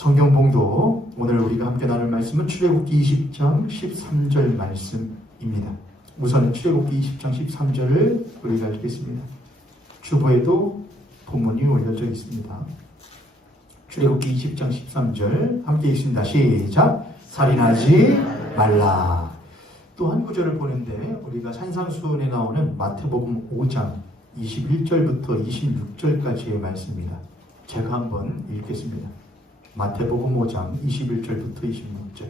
성경 봉도 오늘 우리가 함께 나눌 말씀은 출애굽기 20장 13절 말씀입니다. 우선 출애굽기 20장 13절을 우리가 읽겠습니다. 주보에도 본문이 올려져 있습니다. 출애굽기 20장 13절 함께 읽습니다. 시작! 살인하지 말라. 또 한 구절을 보는데 우리가 산상수훈에 나오는 마태복음 5장 21절부터 26절까지의 말씀입니다. 제가 한번 읽겠습니다. 마태복음 5장 21절부터 26절.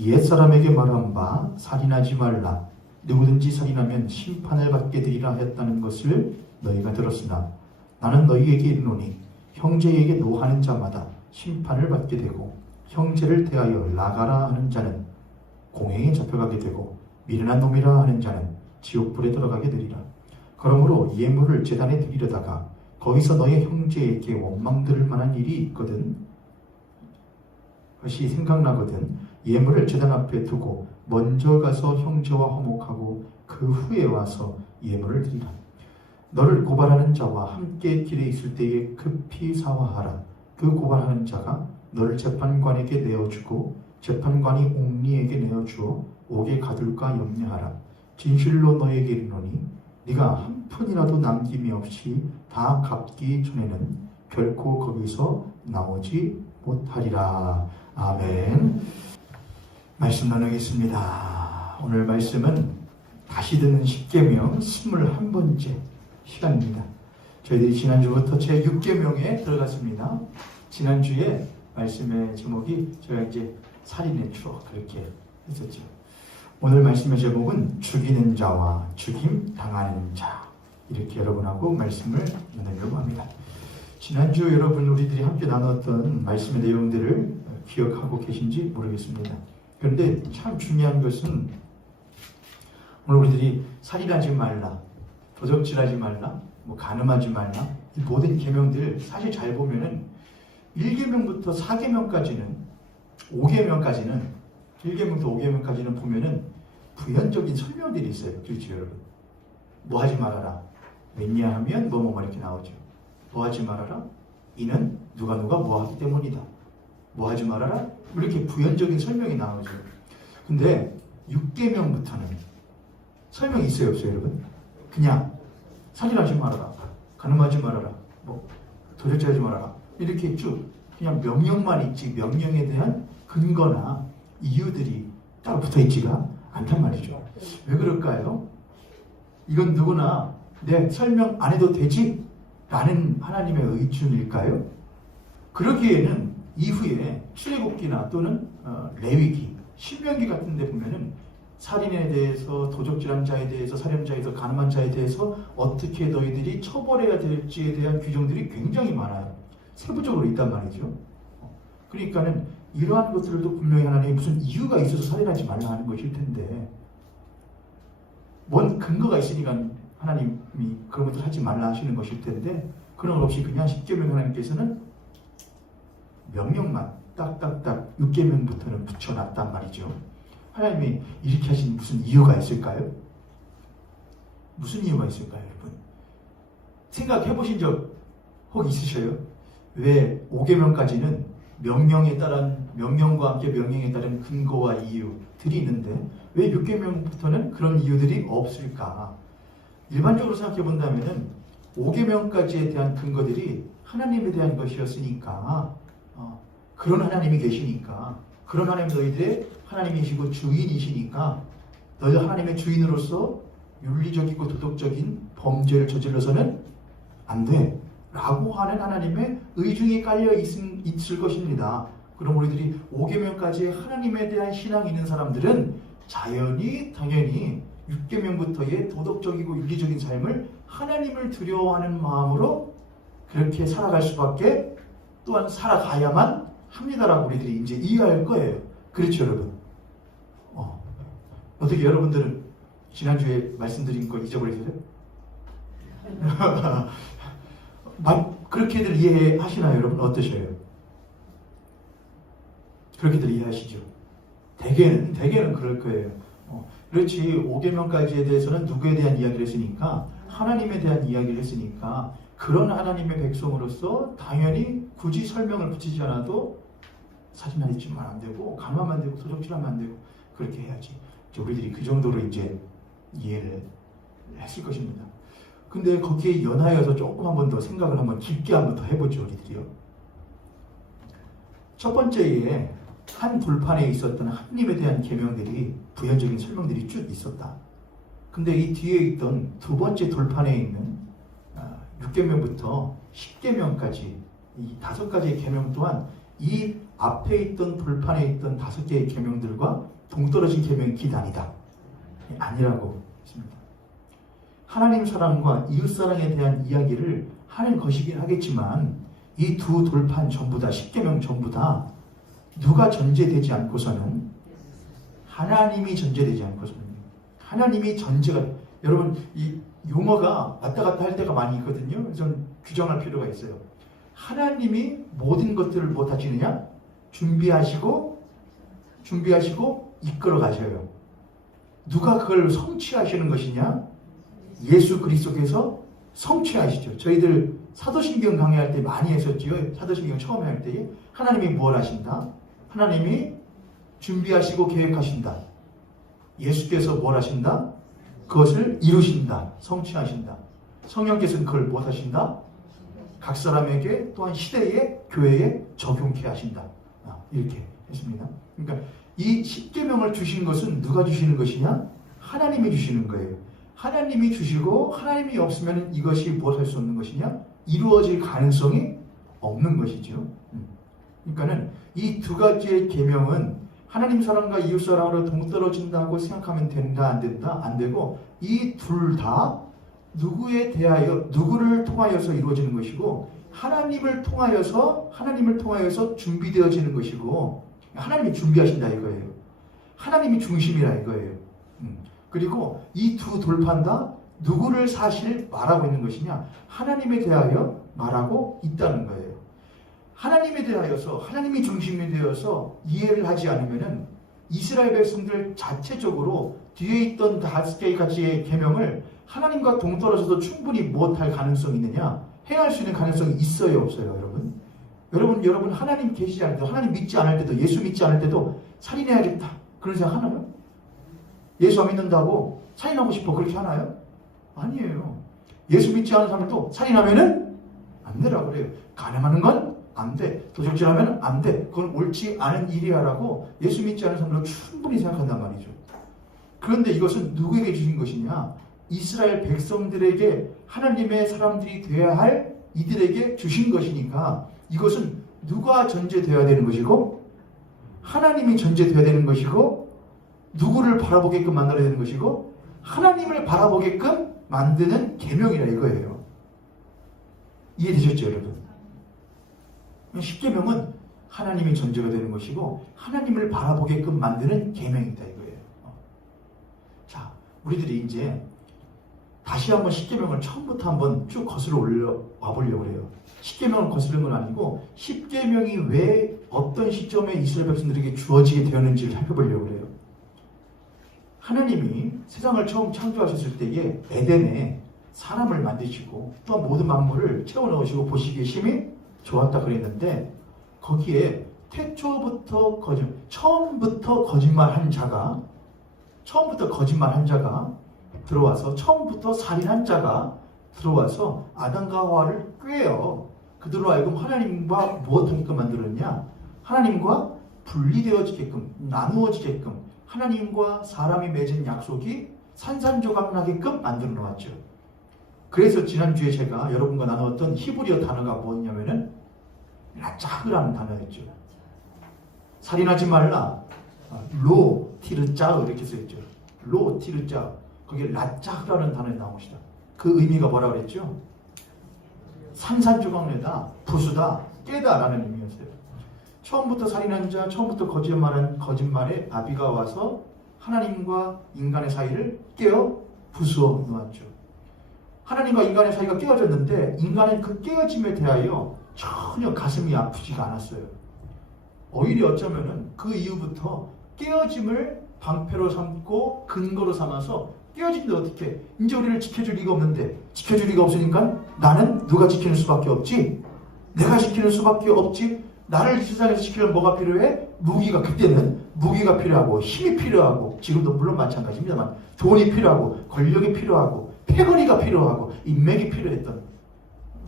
옛사람에게 말한 바 살인하지 말라. 누구든지 살인하면 심판을 받게 되리라 하였다는 것을 너희가 들었으나 나는 너희에게 이르노니 형제에게 노하는 자마다 심판을 받게 되고 형제를 대하여 나가라 하는 자는 공회에 잡혀가게 되고 미련한 놈이라 하는 자는 지옥불에 들어가게 되리라. 그러므로 예물을 제단에 드리려다가 거기서 너희 형제에게 원망 들을 만한 일이 있거든, 것이 생각나거든 예물을 제단 앞에 두고 먼저 가서 형제와 화목하고 그 후에 와서 예물을 드리라. 너를 고발하는 자와 함께 길에 있을 때에 급히 사화하라. 그 고발하는 자가 너를 재판관에게 내어주고 재판관이 옥리에게 내어주어 옥에 가둘까 염려하라. 진실로 너에게 이르노니 네가 한 푼이라도 남김이 없이 다 갚기 전에는 결코 거기서 나오지 못하리라. 아멘. 말씀 나누겠습니다. 오늘 말씀은 다시 듣는 십계명 21번째 시간입니다. 저희들이 지난주부터 제 6계명에 들어갔습니다. 지난주에 말씀의 제목이 저희가 이제 살인의 추억 그렇게 했었죠. 오늘 말씀의 제목은 죽이는 자와 죽임 당하는 자, 이렇게 여러분하고 말씀을 나누려고 합니다. 지난주 여러분 우리들이 함께 나눴던 말씀의 내용들을 기억하고 계신지 모르겠습니다. 그런데 참 중요한 것은 오늘 우리들이 살인하지 말라, 도적질하지 말라, 간음하지 말라, 이 모든 계명들 사실 잘 보면은 1계명부터 4계명까지는 5계명까지는 1계명부터 5계명까지는 보면은 부연적인 설명들이 있어요. 그렇죠 여러분? 뭐 하지 말아라. 왜냐하면 뭐뭐 이렇게 나오죠. 뭐 하지 말아라. 이는 누가 뭐 하기 때문이다. 뭐 하지 말아라. 이렇게 부연적인 설명이 나오죠. 근데 6계명부터는 설명이 있어요 없어요 여러분? 그냥 살인하지 말아라. 간음하지 말아라. 도적질하지 말아라. 이렇게 쭉 그냥 명령만 있지 명령에 대한 근거나 이유들이 따로 붙어있지가 않단 말이죠. 왜 그럴까요? 이건 누구나 내 설명 안 해도 되지? 라는 하나님의 의중일까요? 그러기에는 이후에 출애굽기나 또는 레위기, 신명기 같은 데 보면은 살인에 대해서, 도적질한 자에 대해서, 살인자에 대해서, 간음한 자에 대해서 어떻게 너희들이 처벌해야 될지에 대한 규정들이 굉장히 많아요. 세부적으로 있단 말이죠. 그러니까는 이러한 것들도 분명히 하나님이 무슨 이유가 있어서 살인하지 말라 하는 것일 텐데, 뭔 근거가 있으니까 하나님이 그런 것들 하지 말라 하시는 것일 텐데, 그런 것 없이 그냥 10계명 하나님께서는 명령만 딱딱딱 6계명부터는 붙여놨단 말이죠. 하나님이 이렇게 하신 무슨 이유가 있을까요? 무슨 이유가 있을까요, 여러분? 생각해 보신 적 혹 있으셔요? 왜 5계명까지는 명령에 따른 명령과 함께 명령에 따른 근거와 이유들이 있는데 왜 6계명부터는 그런 이유들이 없을까? 일반적으로 생각해 본다면은 5계명까지에 대한 근거들이 하나님에 대한 것이었으니까, 그런 하나님이 계시니까, 그런 하나님 너희들의 하나님이시고 주인이시니까 너희 하나님의 주인으로서 윤리적이고 도덕적인 범죄를 저질러서는 안 돼 라고 하는 하나님의 의중이 깔려 있을 것입니다. 그럼 우리들이 5계명까지 하나님에 대한 신앙이 있는 사람들은 당연히 6계명부터의 도덕적이고 윤리적인 삶을 하나님을 두려워하는 마음으로 그렇게 살아갈 수밖에, 또한 살아가야만 합니다라고 우리들이 이제 이해할 거예요. 그렇죠 여러분? 어떻게 여러분들은 지난주에 말씀드린 거 잊어버리세요? 그렇게들 이해하시나요 여러분? 어떠셔요? 그렇게들 이해하시죠? 대개는 그럴 거예요. 그렇지, 5계명까지에 대해서는 누구에 대한 이야기를 했으니까, 하나님에 대한 이야기를 했으니까, 그런 하나님의 백성으로서 당연히 굳이 설명을 붙이지 않아도 살인하면 안 되고, 강요하면 안 되고, 도적질하면 안 되고, 그렇게 해야지. 우리들이 그 정도로 이제 이해를 했을 것입니다. 근데 거기에 연하여서 조금 한 번 더 생각을 한번 깊게 한번 더 해보죠, 우리들이요. 첫 번째에 한 돌판에 있었던 하나님에 대한 계명들이, 부연적인 설명들이 쭉 있었다. 근데 이 뒤에 있던 두 번째 돌판에 있는 6계명부터 10계명까지 이 5가지의 계명 또한 이 앞에 있던 돌판에 있던 5개의 계명들과 동떨어진 계명의 기단이다. 아니라고 했습니다. 하나님 사랑과 이웃 사랑에 대한 이야기를 하는 것이긴 하겠지만 이 두 돌판 전부 다 10계명 전부 다 누가 전제되지 않고서는, 하나님이 전제되지 않고서는, 하나님이 전제가, 여러분 이 용어가 왔다 갔다 할 때가 많이 있거든요. 그래서 좀 규정할 필요가 있어요. 하나님이 모든 것들을 뭐 하시느냐? 준비하시고 이끌어 가셔요. 누가 그걸 성취하시는 것이냐? 예수 그리스도께서 성취하시죠. 저희들 사도신경 강의할 때 많이 했었지요. 사도신경 처음에 할 때에 하나님이 뭘 하신다? 하나님이 준비하시고 계획하신다. 예수께서 뭘 하신다? 그것을 이루신다. 성취하신다. 성령께서는 그걸 못 하신다? 각 사람에게 또한 시대에, 교회에 적용케 하신다. 이렇게 했습니다. 그러니까 이 10계명을 주신 것은 누가 주시는 것이냐? 하나님이 주시는 거예요. 하나님이 주시고 하나님이 없으면 이것이 무엇 할 수 없는 것이냐? 이루어질 가능성이 없는 것이죠. 그러니까는 이 두 가지의 계명은 하나님 사랑과 이웃 사랑으로 동떨어진다고 생각하면 된다, 안 된다? 안 되고, 이 둘 다 누구에 대하여, 누구를 통하여서 이루어지는 것이고, 하나님을 통하여서 준비되어지는 것이고, 하나님이 준비하신다 이거예요. 하나님이 중심이라 이거예요. 그리고 이 두 돌판 다 누구를 사실 말하고 있는 것이냐? 하나님에 대하여 말하고 있다는 거예요. 하나님에 대하여서, 하나님이 중심이 되어서 이해를 하지 않으면은 이스라엘 백성들 자체적으로 뒤에 있던 5개의 가지의 계명을 하나님과 동떨어져도 충분히 못할 가능성이 있느냐? 행할 수 있는 가능성이 있어요, 없어요, 여러분? 여러분 하나님 계시지 않을 때도, 하나님 믿지 않을 때도, 예수 믿지 않을 때도 살인해야겠다, 그런 생각 하나요? 예수 안 믿는다고 살인하고 싶어, 그렇게 하나요? 아니에요. 예수 믿지 않은 사람도 살인하면은 안 되라고 그래요. 가늠하는 건 안 돼. 도적질하면 안 돼. 그건 옳지 않은 일이야라고 예수 믿지 않은 사람들은 충분히 생각한단 말이죠. 그런데 이것은 누구에게 주신 것이냐? 이스라엘 백성들에게, 하나님의 사람들이 되어야 할 이들에게 주신 것이니까, 이것은 누가 전제되어야 되는 것이고, 하나님이 전제되어야 되는 것이고, 누구를 바라보게끔 만들어야 되는 것이고, 하나님을 바라보게끔 만드는 계명이라 이거예요. 이해되셨죠, 여러분? 10계명은 하나님이 전제가 되는 것이고, 하나님을 바라보게끔 만드는 계명이다 이거예요. 자, 우리들이 이제 다시 한번 10계명을 처음부터 한번 쭉 거슬러 올라와 보려고 해요. 10계명을 거스르는 건 아니고 10계명이 왜 어떤 시점에 이스라엘 백성들에게 주어지게 되었는지를 살펴보려고 해요. 하나님이 세상을 처음 창조하셨을 때에 에덴에 사람을 만드시고 또한 모든 만물을 채워 넣으시고 보시기에 심히 좋았다 그랬는데, 거기에 처음부터 거짓말한 자가 들어와서, 처음부터 살인한 자가 들어와서 아담과 하와를 꾀어 그들로 하여금 하나님과 무엇하게끔 만들었냐? 하나님과 분리되어지게끔, 나누어지게끔, 하나님과 사람이 맺은 약속이 산산조각나게끔 만들어 놓았죠. 그래서 지난주에 제가 여러분과 나누었던 히브리어 단어가 뭐였냐면은 라짜흐라는 단어였죠. 살인하지 말라. 로 티르짜 이렇게 써있죠. 로 티르짜. 거기에 라짜흐라는 단어에 나옵니다. 그 의미가 뭐라 그랬죠? 산산조각내다, 부수다, 깨다라는 의미였어요. 처음부터 살인한 자, 처음부터 거짓말에 아비가 와서 하나님과 인간의 사이를 깨어 부수어 놓았죠. 하나님과 인간의 사이가 깨어졌는데 인간은 그 깨어짐에 대하여 전혀 가슴이 아프지가 않았어요. 오히려 어쩌면은 그 이후부터 깨어짐을 방패로 삼고 근거로 삼아서, 깨어진데 어떻게, 이제 우리를 지켜줄 리가 없는데, 지켜줄 리가 없으니까 나는 누가 지키는 수밖에 없지? 내가 지키는 수밖에 없지? 나를 이 세상에서 지키려면 뭐가 필요해? 무기가, 그때는 무기가 필요하고 힘이 필요하고, 지금도 물론 마찬가지입니다만 돈이 필요하고 권력이 필요하고 패거리가 필요하고 인맥이 필요했던,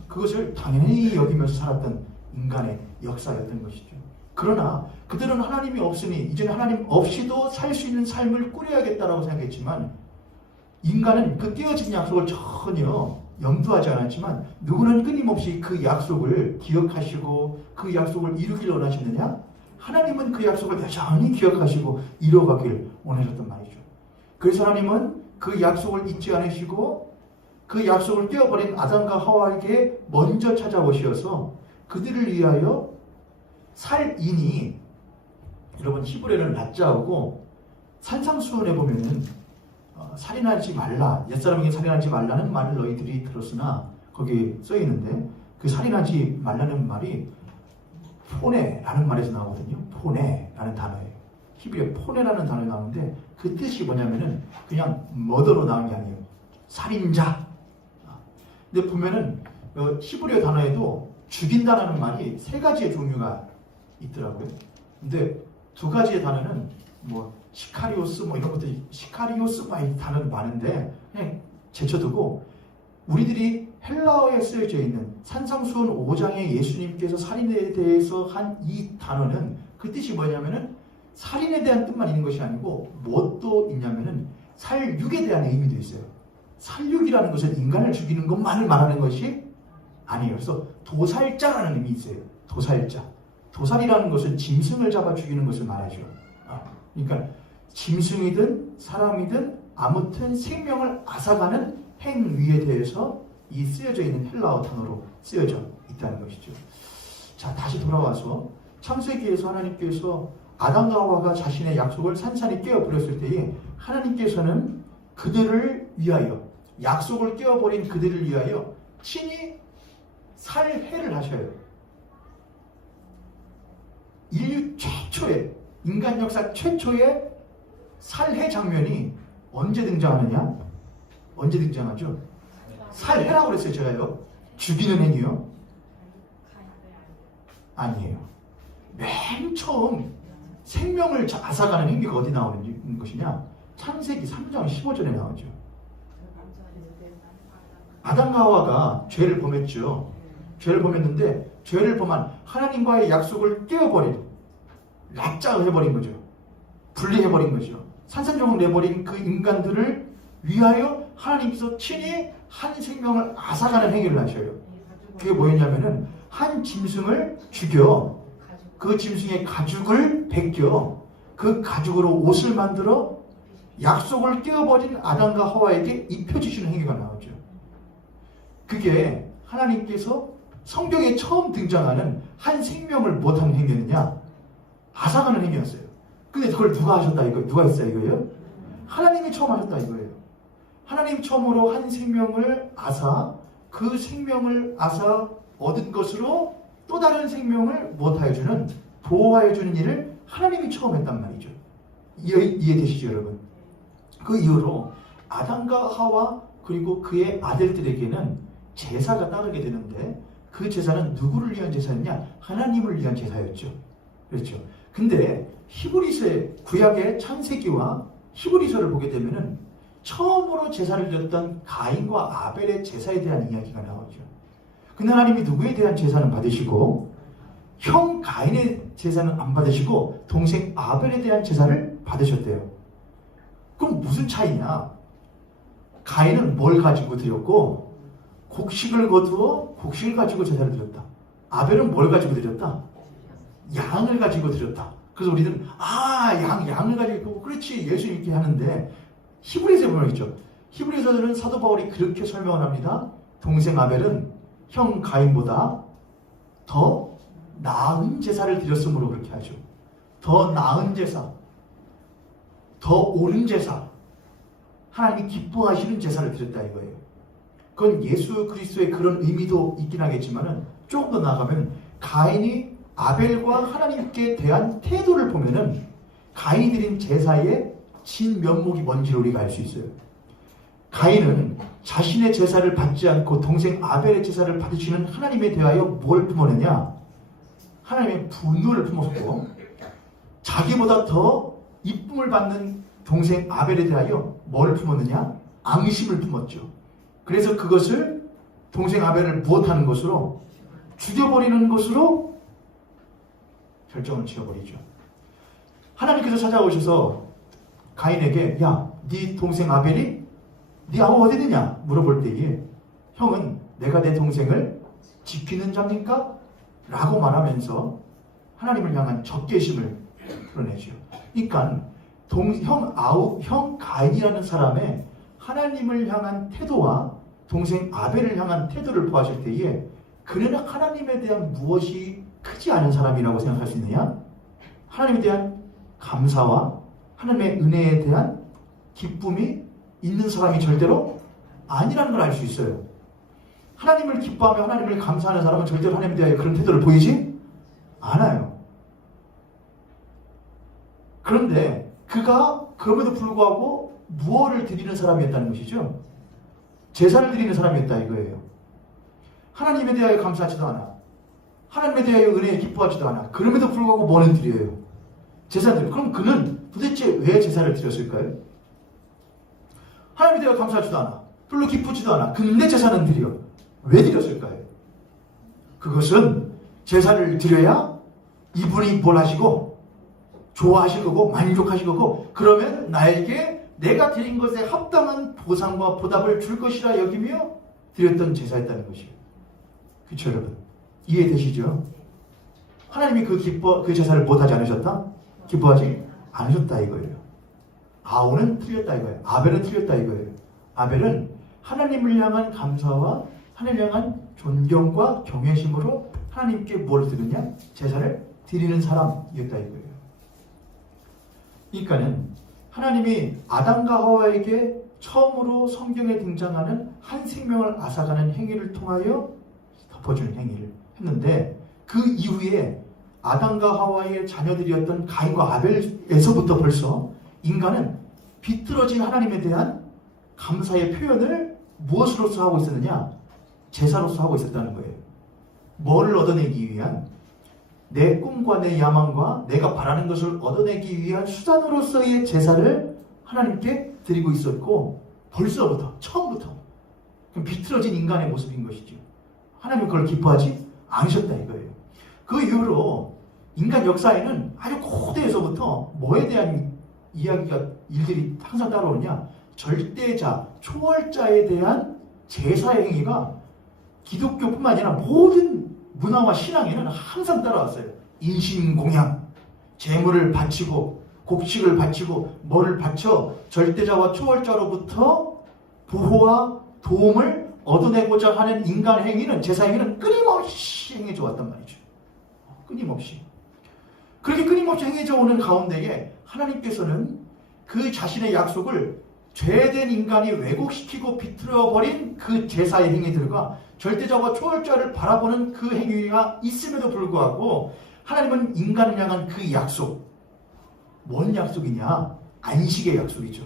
그것을 당연히 여기면서 살았던 인간의 역사였던 것이죠. 그러나 그들은 하나님이 없으니 이제는 하나님 없이도 살 수 있는 삶을 꾸려야겠다라고 생각했지만, 인간은 그 떼어진 약속을 전혀 염두하지 않았지만, 누구는 끊임없이 그 약속을 기억하시고 그 약속을 이루길 원하셨느냐? 하나님은 그 약속을 여전히 기억하시고 이루어가길 원하셨단 말이죠. 그래서 하나님은 그 약속을 잊지 않으시고 그 약속을 떼어버린 아담과 하와에게 먼저 찾아오셔서 그들을 위하여 살인이, 여러분 히브리어는 라자오고, 산상수훈에 보면은 살인하지 말라, 옛사람에게 살인하지 말라는 말을 너희들이 들었으나 거기에 써 있는데, 그 살인하지 말라는 말이 포네라는 말에서 나오거든요. 포네라는 단어예요. 히브리어 포네라는 단어가 나오는데 그 뜻이 뭐냐면은 그냥 머더로 나온 게 아니에요. 살인자. 근데 보면은 히브리어 단어에도 죽인다라는 말이 세 가지의 종류가 있더라고요. 근데 두 가지의 단어는 뭐 시카리오스 뭐 이런 것들이, 시카리오스 막 이 단어는 많은데 그냥 제쳐두고, 우리들이 헬라어에 쓰여져 있는 산상수훈 5장에 예수님께서 살인에 대해서 한 이 단어는 그 뜻이 뭐냐면은 살인에 대한 뜻만 있는 것이 아니고 무엇도 있냐면은 살육에 대한 의미도 있어요. 살육이라는 것은 인간을 죽이는 것만을 말하는 것이 아니에요. 그래서 도살자라는 의미 있어요. 도살자. 도살이라는 것은 짐승을 잡아 죽이는 것을 말하죠. 그러니까 짐승이든 사람이든 아무튼 생명을 앗아가는 행위에 대해서 이 쓰여져 있는 헬라어 단어로 쓰여져 있다는 것이죠. 자, 다시 돌아와서 창세기에서 하나님께서 아담과 하와가 자신의 약속을 산산이 깨어버렸을 때에 하나님께서는 그들을 위하여, 약속을 깨어버린 그들을 위하여 친히 살해를 하셔요. 인류 최초의, 인간 역사 최초의 살해 장면이 언제 등장하느냐? 언제 등장하죠? 살해라고 그랬어요. 제가요. 죽이는 행위요? 아니에요. 맨 처음 생명을 앗아가는 행위가 어디 나오는 것이냐? 창세기 3장 15절에 나오죠. 아담과 하와가 죄를 범했죠. 죄를 범했는데 죄를 범한 하나님과의 약속을 깨어버린, 락자를 해버린 거죠. 분리해버린 거죠. 산산조각 내버린 그 인간들을 위하여 하나님께서 친히 한 생명을 앗아가는 행위를 하셔요. 그게 뭐였냐면은 한 짐승을 죽여 그 짐승의 가죽을 벗겨 그 가죽으로 옷을 만들어 약속을 깨어버린 아담과 하와에게 입혀주시는 행위가 나오죠. 그게 하나님께서 성경에 처음 등장하는 한 생명을 못하는 행위였느냐? 앗아가는 행위였어요. 근데 그걸 누가 하셨다 이거? 누가 했어요 이거예요? 하나님이 처음 하셨다 이거예요. 하나님 처음으로 한 생명을 앗아, 그 생명을 앗아 얻은 것으로 또 다른 생명을 못하여주는, 보호하여주는 일을 하나님이 처음 했단 말이죠. 이해되시죠 여러분? 그 이후로 아담과 하와 그리고 그의 아들들에게는 제사가 따르게 되는데, 그 제사는 누구를 위한 제사였냐? 하나님을 위한 제사였죠. 그렇죠. 근데 히브리서의 구약의 창세기와 히브리서를 보게 되면은 처음으로 제사를 드렸던 가인과 아벨의 제사에 대한 이야기가 나오죠. 근데 하나님이 누구에 대한 제사는 받으시고 형 가인의 제사는 안 받으시고 동생 아벨에 대한 제사를 받으셨대요. 그럼 무슨 차이냐? 가인은 뭘 가지고 드렸고 곡식을 거두어 곡식을 가지고 제사를 드렸다. 아벨은 뭘 가지고 드렸다? 양을 가지고 드렸다. 그래서 우리들은 양을 가지고, 그렇지 예수 이렇게 하는데, 히브리서에 보면 있죠. 히브리서들은 사도 바울이 그렇게 설명을 합니다. 동생 아벨은 형 가인보다 더 나은 제사를 드렸으므로 그렇게 하죠. 더 나은 제사, 더 옳은 제사, 하나님이 기뻐하시는 제사를 드렸다 이거예요. 그건 예수 그리스도의 그런 의미도 있긴 하겠지만은 조금 더 나아가면 가인이 아벨과 하나님께 대한 태도를 보면은 가인이 드린 제사의 진 면목이 뭔지를 우리가 알 수 있어요. 가인은 자신의 제사를 받지 않고 동생 아벨의 제사를 받으시는 하나님에 대하여 뭘 품었느냐? 하나님의 분노를 품었고 자기보다 더 이쁨을 받는 동생 아벨에 대하여 뭘 품었느냐? 앙심을 품었죠. 그래서 그것을 동생 아벨을 무엇하는 것으로? 죽여버리는 것으로 결정을 지어버리죠. 하나님께서 찾아오셔서 가인에게 야, 네 동생 아벨이 네 아우 어디 있느냐 물어볼 때에 형은 내가 내 동생을 지키는 자입니까? 라고 말하면서 하나님을 향한 적개심을 드러내죠. 그러니까 형 가인이라는 사람의 하나님을 향한 태도와 동생 아벨을 향한 태도를 보았을 때에 그는 하나님에 대한 무엇이 크지 않은 사람이라고 생각할 수 있느냐? 하나님에 대한 감사와 하나님의 은혜에 대한 기쁨이 있는 사람이 절대로 아니라는 걸 알 수 있어요. 하나님을 기뻐하며 하나님을 감사하는 사람은 절대로 하나님에 대하여 그런 태도를 보이지 않아요. 그런데 그가 그럼에도 불구하고 무엇을 드리는 사람이었다는 것이죠. 제사를 드리는 사람이었다 이거예요. 하나님에 대하여 감사하지도 않아. 하나님에 대하여 은혜에 기뻐하지도 않아. 그럼에도 불구하고 뭐는 드려요? 제사를. 그럼 그는 도대체 왜 제사를 드렸을까요? 하나님에 대하여 감사하지도 않아. 별로 기쁘지도 않아. 근데 제사는 드려. 왜 드렸을까요? 그것은 제사를 드려야 이분이 뭘 하시고 좋아하실 거고 만족하실 거고 그러면 나에게 내가 드린 것에 합당한 보상과 보답을 줄 것이라 여기며 드렸던 제사였다는 것이에요. 그렇죠 여러분? 이해되시죠? 하나님이 그 제사를 못하지 않으셨다? 기뻐하지 않으셨다 이거예요. 아우는 틀렸다 이거예요. 아벨은 틀렸다 이거예요. 아벨은 하나님을 향한 감사와 하나님을 향한 존경과 경외심으로 하나님께 뭘 드리냐? 제사를 드리는 사람이었다 이거예요. 그러니까는 하나님이 아담과 하와에게 처음으로 성경에 등장하는 한 생명을 앗아가는 행위를 통하여 덮어주는 행위를 했는데 그 이후에 아담과 하와의 자녀들이었던 가인과 아벨에서부터 벌써 인간은 비틀어진 하나님에 대한 감사의 표현을 무엇으로서 하고 있었느냐? 제사로서 하고 있었다는 거예요. 뭐를 얻어내기 위한? 내 꿈과 내 야망과 내가 바라는 것을 얻어내기 위한 수단으로서의 제사를 하나님께 드리고 있었고 벌써부터 처음부터 비틀어진 인간의 모습인 것이죠. 하나님은 그걸 기뻐하지 않으셨다 이거예요. 그 이후로 인간 역사에는 아주 고대에서부터 뭐에 대한 일들이 항상 따라오느냐? 절대자, 초월자에 대한 제사의 행위가 기독교뿐만 아니라 모든 문화와 신앙에는 항상 따라왔어요. 인신공양, 제물을 바치고 곡식을 바치고 뭐를 바쳐 절대자와 초월자로부터 보호와 도움을 얻어내고자 하는 인간 행위는 제사 행위는 끊임없이 행해져 왔단 말이죠. 끊임없이. 그렇게 끊임없이 행해져 오는 가운데에 하나님께서는 그 자신의 약속을 죄된 인간이 왜곡시키고 비틀어버린 그 제사의 행위들과 절대자와 초월자를 바라보는 그 행위가 있음에도 불구하고 하나님은 인간을 향한 그 약속, 뭔 약속이냐? 안식의 약속이죠.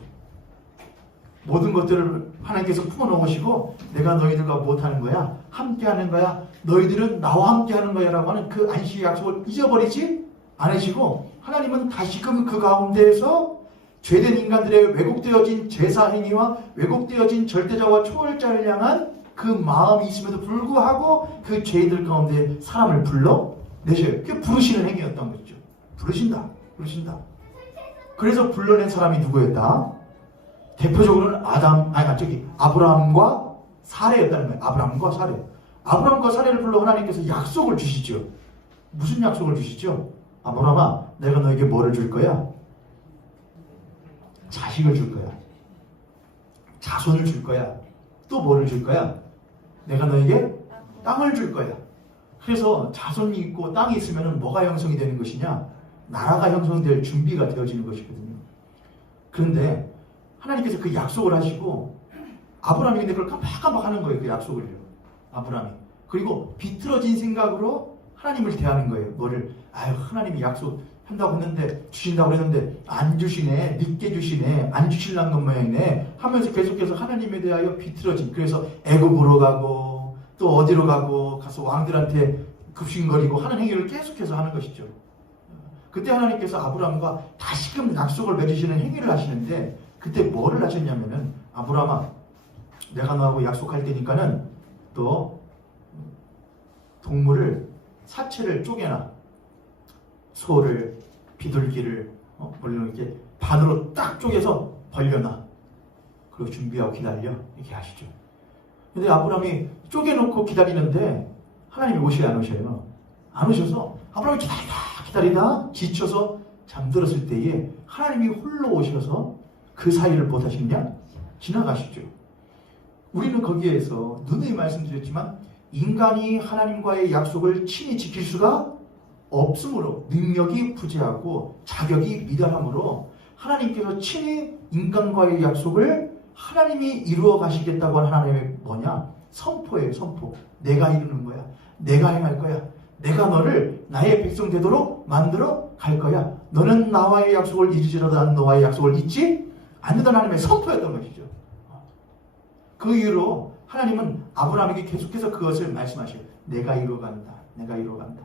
모든 것들을 하나님께서 품어놓으시고 내가 너희들과 못하는 거야? 함께하는 거야? 너희들은 나와 함께하는 거야? 라고 하는 그 안식의 약속을 잊어버리지 않으시고 하나님은 다시금 그 가운데에서 죄된 인간들의 왜곡되어진 제사 행위와 왜곡되어진 절대자와 초월자를 향한 그 마음이 있음에도 불구하고 그 죄인들 가운데 사람을 불러내셔요. 그게 부르시는 행위였던 것이죠. 부르신다. 그래서 불러낸 사람이 누구였다? 대표적으로는 아브라함과 사레였다는 거예요. 아브라함과 사레를 불러 하나님께서 약속을 주시죠. 무슨 약속을 주시죠? 아브라함아, 내가 너에게 뭐를 줄 거야? 자식을 줄 거야. 자손을 줄 거야. 또 뭐를 줄 거야? 내가 너에게 땅을 줄 거야. 그래서 자손이 있고 땅이 있으면 뭐가 형성이 되는 것이냐? 나라가 형성될 준비가 되어지는 것이거든요. 그런데 하나님께서 그 약속을 하시고 아브라함이 근데 그걸 깜빡깜빡 하는 거예요. 그 약속을요. 아브라함이. 그리고 비틀어진 생각으로 하나님을 대하는 거예요. 하나님이 약속한다고 했는데 주신다고 했는데 안 주시네. 늦게 주시네. 안 주실란 것 모양이네. 하면서 계속해서 하나님에 대하여 비틀어진. 그래서 애굽으로 가고 또 어디로 가고 가서 왕들한테 급신거리고 하는 행위를 계속해서 하는 것이죠. 그때 하나님께서 아브라함과 다시금 약속을 맺으시는 행위를 하시는데 그때 뭐를 하셨냐면은 아브라함아 내가 너하고 약속할 테니까는 또 동물을 사체를 쪼개놔. 소를 비둘기를 물론 이렇게 반으로 딱 쪼개서 벌려놔. 그리고 준비하고 기다려. 이렇게 하시죠. 근데 아브라함이 쪼개놓고 기다리는데 하나님이 오셔요, 안 오셔요? 안 오셔서 아브라함이 기다리다 지쳐서 잠들었을 때에 하나님이 홀로 오셔서 그 사이를 못 하시냐? 지나가시죠. 우리는 거기에서 누누이 말씀드렸지만 인간이 하나님과의 약속을 친히 지킬 수가 없으므로 능력이 부재하고 자격이 미달하므로 하나님께서 친히 인간과의 약속을 하나님이 이루어 가시겠다고 하는 하나님의 뭐냐? 선포예요, 선포. 내가 이루는 거야. 내가 행할 거야. 내가 너를 나의 백성 되도록 만들어 갈 거야. 너는 나와의 약속을 잊으시라도 난 너와의 약속을 잊지 않는다는 하나님의 선포였던 것이죠. 그 이후로 하나님은 아브라함에게 계속해서 그것을 말씀하셔요. 내가 이루어간다. 내가 이루어간다.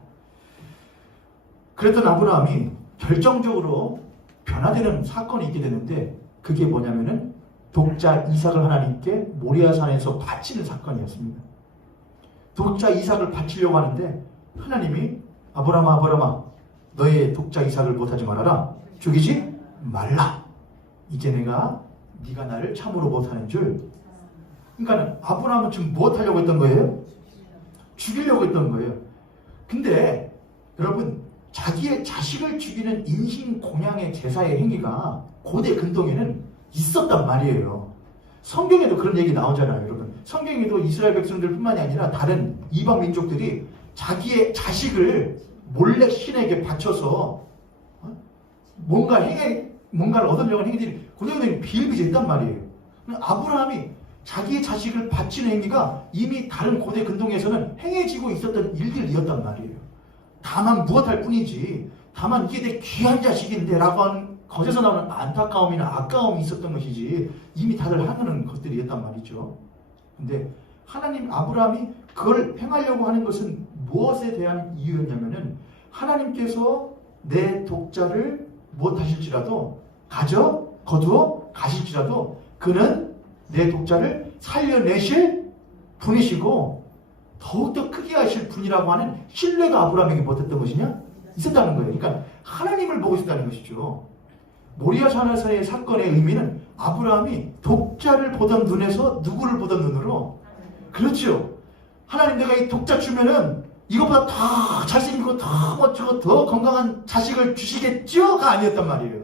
그랬던 아브라함이 결정적으로 변화되는 사건이 있게 되는데 그게 뭐냐면은 독자 이삭을 하나님께 모리아산에서 바치는 사건이었습니다. 독자 이삭을 바치려고 하는데 하나님이 아브라함아 너의 독자 이삭을 못하지 말아라. 죽이지 말라. 이제 네가 나를 참으로 못하는 줄. 그러니까 아브라함은 지금 못하려고 했던 거예요? 죽이려고 했던 거예요. 근데 여러분 자기의 자식을 죽이는 인신공양의 제사의 행위가 고대 근동에는 있었단 말이에요. 성경에도 그런 얘기 나오잖아요, 여러분. 성경에도 이스라엘 백성들뿐만이 아니라 다른 이방 민족들이 자기의 자식을 몰래 신에게 바쳐서 뭔가를 얻으려고 하는 행위들이 고대에 비일비재했단 말이에요. 아브라함이 자기의 자식을 바치는 행위가 이미 다른 고대 근동에서는 행해지고 있었던 일들이었단 말이에요. 다만 무엇할 뿐이지. 다만 이게 내 귀한 자식인데 라고 하는 거기서 나오는 안타까움이나 아까움이 있었던 것이지 이미 다들 하는 것들이었단 말이죠. 근데 하나님 아브라함이 그걸 행하려고 하는 것은 무엇에 대한 이유였냐면은 하나님께서 내 독자를 못하실지라도 거두어 가실지라도 그는 내 독자를 살려내실 분이시고 더욱더 크게 하실 분이라고 하는 신뢰가 아브라함에게 못했던 것이냐? 있었다는 거예요. 그러니까 하나님을 보고 있었다는 것이죠. 모리아산에서의 사건의 의미는 아브라함이 독자를 보던 눈에서 누구를 보던 눈으로 그렇죠. 하나님 내가 이 독자 주면은 이것보다 더 잘생기고 더 멋지고 더 건강한 자식을 주시겠죠가 아니었단 말이에요.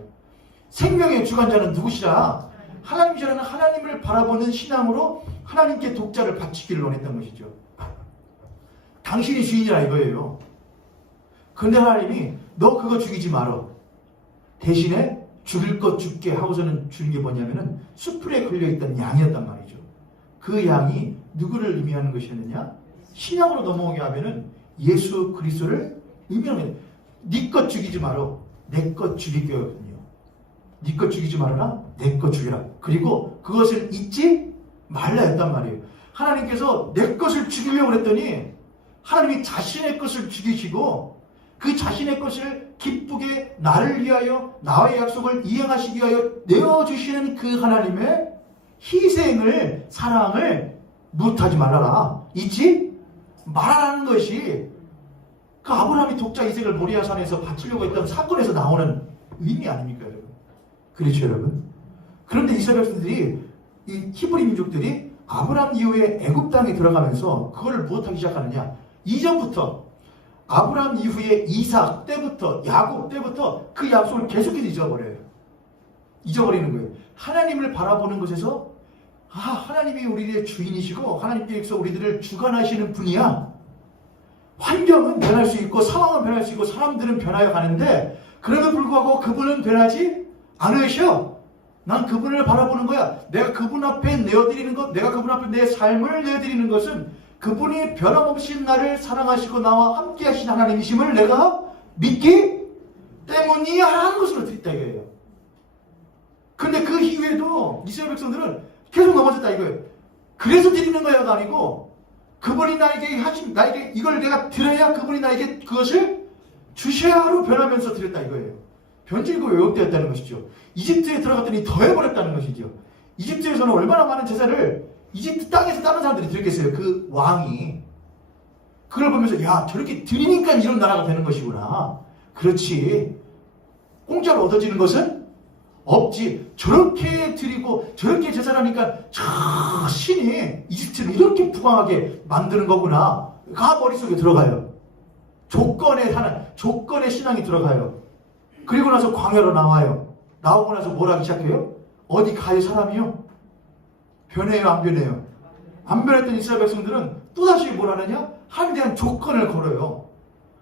생명의 주관자는 누구시라? 하나님이라는 하나님을 바라보는 신앙으로 하나님께 독자를 바치기를 원했던 것이죠. 당신이 주인이라 이거예요. 그런데 하나님이 너 그거 죽이지 말어. 대신에 죽일 것 죽게 하고서는 주는 게 뭐냐면은 수풀에 걸려있던 양이었단 말이죠. 그 양이 누구를 의미하는 것이었느냐? 신약으로 넘어오게 하면은 예수 그리스도를 의미하는 거예요. 네 것 죽이지 말어. 내 것 죽이게거든요. 네 것 죽이지 말아라. 내 것 죽여라. 그리고 그것을 잊지 말라 했단 말이에요. 하나님께서 내 것을 죽이려고 했더니 하나님이 자신의 것을 죽이시고 그 자신의 것을 기쁘게 나를 위하여 나의 약속을 이행하시기 위하여 내어주시는 그 하나님의 희생을 사랑을 못하지 말아라. 잊지 말아라는 것이 그 아브라함이 독자 이삭을 모리아산에서 바치려고 했던 사건에서 나오는 의미 아닙니까 여러분? 그렇죠 여러분? 그런데 이스라엘 백성들이 이 히브리 민족들이 아브라함 이후에 애굽 땅에 들어가면서 그거를 무엇하기 시작하느냐? 이전부터 아브라함 이후에 이삭 때부터 야곱 때부터 그 약속을 계속해서 잊어버려요. 잊어버리는 거예요. 하나님을 바라보는 것에서 하나님이 우리의 주인이시고 하나님께서 우리들을 주관하시는 분이야. 환경은 변할 수 있고 상황은 변할 수 있고 사람들은 변하여 가는데 그럼에도 불구하고 그분은 변하지 않으셔. 난 그분을 바라보는 거야. 내가 그분 앞에 내어드리는 것, 내가 그분 앞에 내 삶을 내어드리는 것은 그분이 변함없이 나를 사랑하시고 나와 함께 하신 하나님이심을 내가 믿기 때문이야 하는 것으로 드렸다 이거예요. 근데 그 이후에도 이스라엘 백성들은 계속 넘어졌다 이거예요. 그래서 드리는 거야가 아니고 그분이 나에게 이걸 내가 드려야 그분이 나에게 그것을 주셔야로 변하면서 드렸다 이거예요. 변질고 왜곡되었다는 것이죠. 이집트에 들어갔더니 더해버렸다는 것이죠. 이집트에서는 얼마나 많은 제사를 이집트 땅에서 다른 사람들이 드렸겠어요. 그 왕이. 그걸 보면서 야 저렇게 드리니까 이런 나라가 되는 것이구나. 그렇지. 공짜로 얻어지는 것은 없지. 저렇게 드리고 저렇게 제사하니까 저 신이 이집트를 이렇게 부강하게 만드는 거구나. 가 머릿속에 들어가요. 조건의 신앙이 들어가요. 그리고 나서 광야로 나와요. 나오고 나서 뭘 하기 시작해요? 어디 가요 사람이요? 변해요 안 변해요? 안 변했던 이스라엘 백성들은 또다시 뭘 하느냐? 하나님에 대한 조건을 걸어요.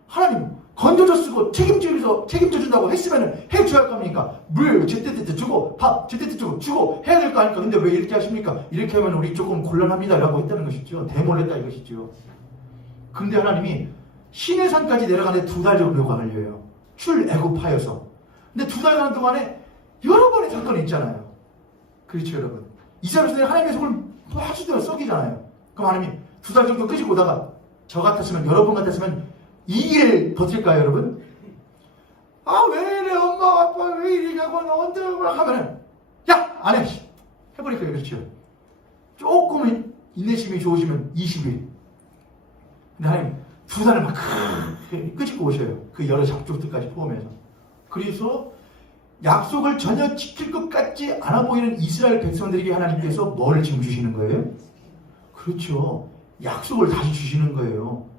하나님 건져줬고 책임져준다고 했으면 해줘야 할 겁니까? 물 제때제때 주고 밥 제때제때 주고 해야 될 거 아닙니까? 근데 왜 이렇게 하십니까? 이렇게 하면 우리 조금 곤란합니다 라고 했다는 것이죠. 대몰했다 이것이죠. 근데 하나님이 신의 산까지 내려가는데 2달 정도가 걸려요. 출애굽하여서. 근데 2달 가는 동안에 여러 번의 사건이 있잖아요. 그렇죠 여러분. 이스라엘 백성들이 하나님의 속을 아주대로 썩이잖아요. 그럼 하나님이 2달 정도 끄집고 오다가 저 같았으면 여러분 같았으면 이 일 버틸까요 여러분? 아 왜 이래 엄마 아빠 왜 이러냐고 너 언제 하면은 야 안 해 해버릴 거예요. 그렇죠. 조금 인내심이 좋으시면 20일. 근데 하나님 2달을 막 끄집고 오셔요. 그 여러 잡족들까지 포함해서. 그래서 약속을 전혀 지킬 것 같지 않아 보이는 이스라엘 백성들에게 하나님께서 뭘 지금 주시는 거예요? 그렇죠. 약속을 다시 주시는 거예요.